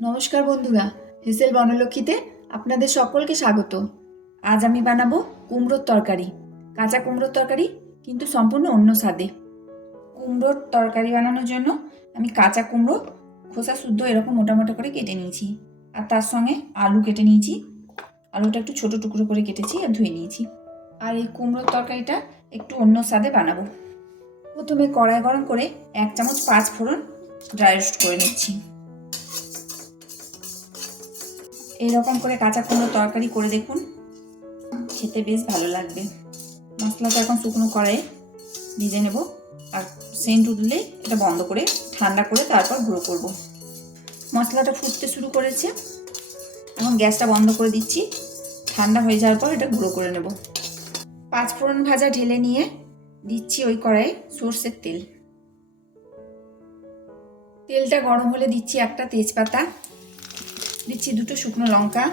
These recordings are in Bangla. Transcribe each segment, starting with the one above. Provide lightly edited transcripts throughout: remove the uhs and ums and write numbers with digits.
নমস্কার বন্ধুরা, হেসেল বনলক্ষ্মীতে আপনাদের সকলকে স্বাগত। আজ আমি বানাবো কুমড়োর তরকারি। কাঁচা কুমড়োর তরকারি, কিন্তু সম্পূর্ণ অন্য স্বাদে। কুমড়োর তরকারি বানানোর জন্য আমি কাঁচা কুমড়ো খোসা শুদ্ধ এরকম মোটা মোটা করে কেটে নিয়েছি, আর তার সঙ্গে আলু কেটে নিয়েছি। আলুটা একটু ছোট টুকরো করে কেটেছি আর ধুয়ে নিয়েছি। আর এই কুমড়োর তরকারিটা একটু অন্য স্বাদে বানাবো। প্রথমে কড়াই গরম করে 1 চামচ 5 ফোড়ন ড্রাই রোস্ট করে নিচ্ছি। এইরকম করে কাঁচা কুমড়ো তরকারি করে দেখুন, খেতে বেশ ভালো লাগবে। মশলাটা এখন শুকনো কড়াইয়ে ভেজে নেব, আর সেন্ট উঠলে এটা বন্ধ করে ঠান্ডা করে তারপর গুঁড়ো করব। মশলাটা ফুটতে শুরু করেছে, এখন গ্যাসটা বন্ধ করে দিচ্ছি। ঠান্ডা হয়ে যাওয়ার পর এটা গুঁড়ো করে নেব। 5 ফোড়ন ভাজা ঢেলে নিয়ে দিচ্ছি ওই কড়াইয়ে সর্ষের তেল। তেলটা গরম হলে দিচ্ছি একটা তেজপাতা, দিচ্ছি 2টো শুকনো লঙ্কা,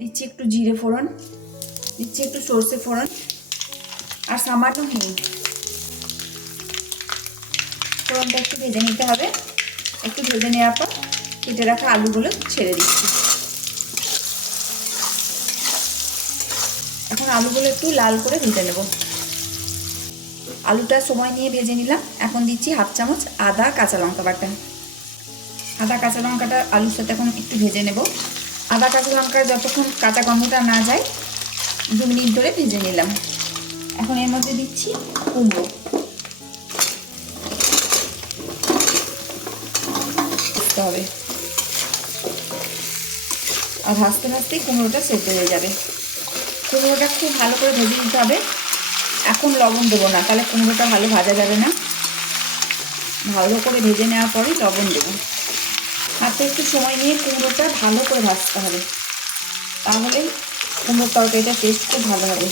দিচ্ছি একটু জিরে ফোড়ন, দিচ্ছি একটু সর্ষে ফোড়ন আর সামান্য হিং। ফোড়নটা একটু ভেজে নিতে হবে। একটু ভেজে নেওয়ার পর কেটে রাখা আলুগুলো ছেড়ে দিচ্ছি। এখন আলুগুলো একটু লাল করে ভেজে নেব। আলুটা সময় নিয়ে ভেজে নিলাম। এখন দিচ্ছি 1/2 চামচ আদা কাঁচা লঙ্কা বাটা। আদা কাঁচা লঙ্কাটা আলুর সাথে এখন একটু ভেজে নেব। আদা কাঁচা লঙ্কা যতক্ষণ কাঁচা গন্ধটা না যায় 2 মিনিট ধরে ভেজে নিলাম। এখন এর মধ্যে দিচ্ছি কুমড়ো। ভাজতে হবে, আর ভাজতে ভাজতেই কুমড়োটা সেদ্ধ হয়ে যাবে। কুমড়োটা খুব ভালো করে ভেজে দিতে হবে। এখন লবণ দেবো না, তাহলে কুমড়োটা ভালো ভাজা যাবে না। ভালো করে ভেজে নেওয়ার পরেই লবণ দেবো। হাতে একটু সময় নিয়ে কুমড়োটা ভালো করে ভাজতে হবে, তাহলে কুমড়োর তরকারিটা টেস্ট খুব ভালো হবে।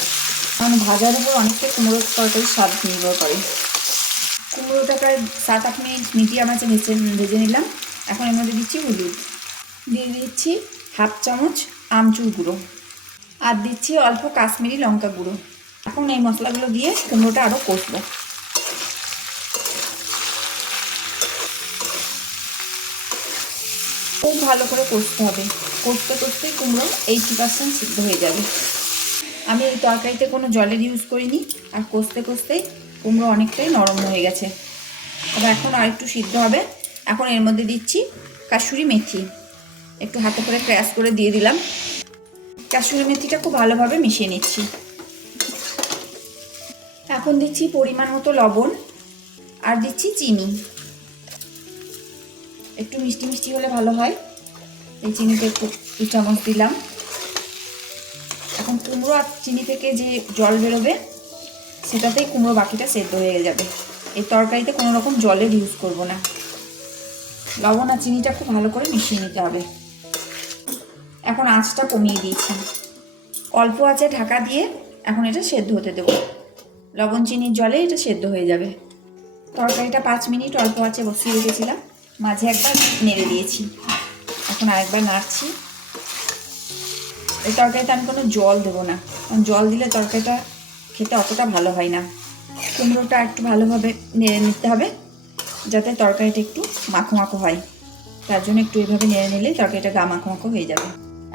কারণ ভাজার উপর অনেকটা কুমড়োর তরকারির স্বাদ নির্ভর করে। কুমড়োটা প্রায় 7-8 মিনিট মিডিয়াম আঁচে ভেজে নিলাম। এখন এর মধ্যে দিচ্ছি হলুদ, দিয়ে দিচ্ছি 1/2 চামচ আমচুর গুঁড়ো, আর দিচ্ছি অল্প কাশ্মীরি লঙ্কা গুঁড়ো। এখন এই মশলাগুলো দিয়ে কুমড়োটা আরও কষবো। খুব ভালো করে কষতে হবে। কষতে কষতেই কুমড়ো 80% সিদ্ধ হয়ে যাবে। আমি এই তরকারিতে কোনো জলের ইউজ করিনি, আর কষতে কষতেই কুমড়ো অনেকটাই নরম হয়ে গেছে। তবে এখন আর একটু সিদ্ধ হবে। এখন এর মধ্যে দিচ্ছি কাসুরি মেথি, একটু হাতে করে ক্র্যাশ করে দিয়ে দিলাম। কাসুরি মেথিটা খুব ভালোভাবে মিশিয়ে নিচ্ছি। এখন দিচ্ছি পরিমাণ মতো লবণ, আর দিচ্ছি চিনি। একটু মিষ্টি মিষ্টি হলে ভালো হয়, এই চিনিটা একটু 2 চামচ দিলাম। এখন কুমড়ো আর চিনি থেকে যে জল বেরোবে সেটাতেই কুমড়ো বাকিটা সেদ্ধ হয়ে যাবে। এই তরকারিতে কোনো রকম জলের ইউজ করব না। লবণ আর চিনিটা খুব ভালো করে মিশিয়ে নিতে হবে। এখন আঁচটা কমিয়ে দিয়েছি, অল্প আঁচে ঢাকা দিয়ে এখন এটা সেদ্ধ হতে দেবো। লবণ চিনির জলে এটা সেদ্ধ হয়ে যাবে। তরকারিটা 5 মিনিট অল্প আঁচে বসিয়ে রেখেছিলাম, মাঝে একবার নেড়ে দিয়েছি, এখন আরেকবার নাড়ছি। এই তরকারিতে আমি কোনো জল দেবো না, কারণ জল দিলে তরকারিটা খেতে অতটা ভালো হয় না। কুমড়োটা একটু ভালোভাবে নেড়ে নিতে হবে যাতে তরকারিটা একটু মাখো মাখো হয়। তার জন্য একটু এইভাবে নেড়ে নিলে তরকারিটা গা মাখো মাখো হয়ে যাবে।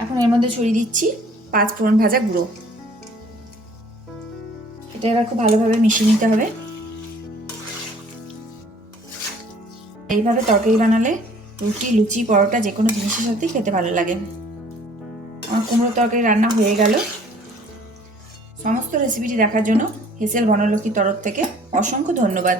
এখন এর মধ্যে ছড়িয়ে দিচ্ছি 5 ফোড়ন ভাজা গুঁড়ো। এটা এবার খুব ভালোভাবে মিশিয়ে নিতে হবে। এইভাবে তরকারি বানালে রুটি, লুচি, পরোটা যে কোনো জিনিসের সাথেই খেতে ভালো লাগে। আমার কুমড়ো তরকারি রান্না হয়ে গেল। সমস্ত রেসিপিটি দেখার জন্য হেসেল বনলক্ষ্মীর তরফ থেকে অসংখ্য ধন্যবাদ।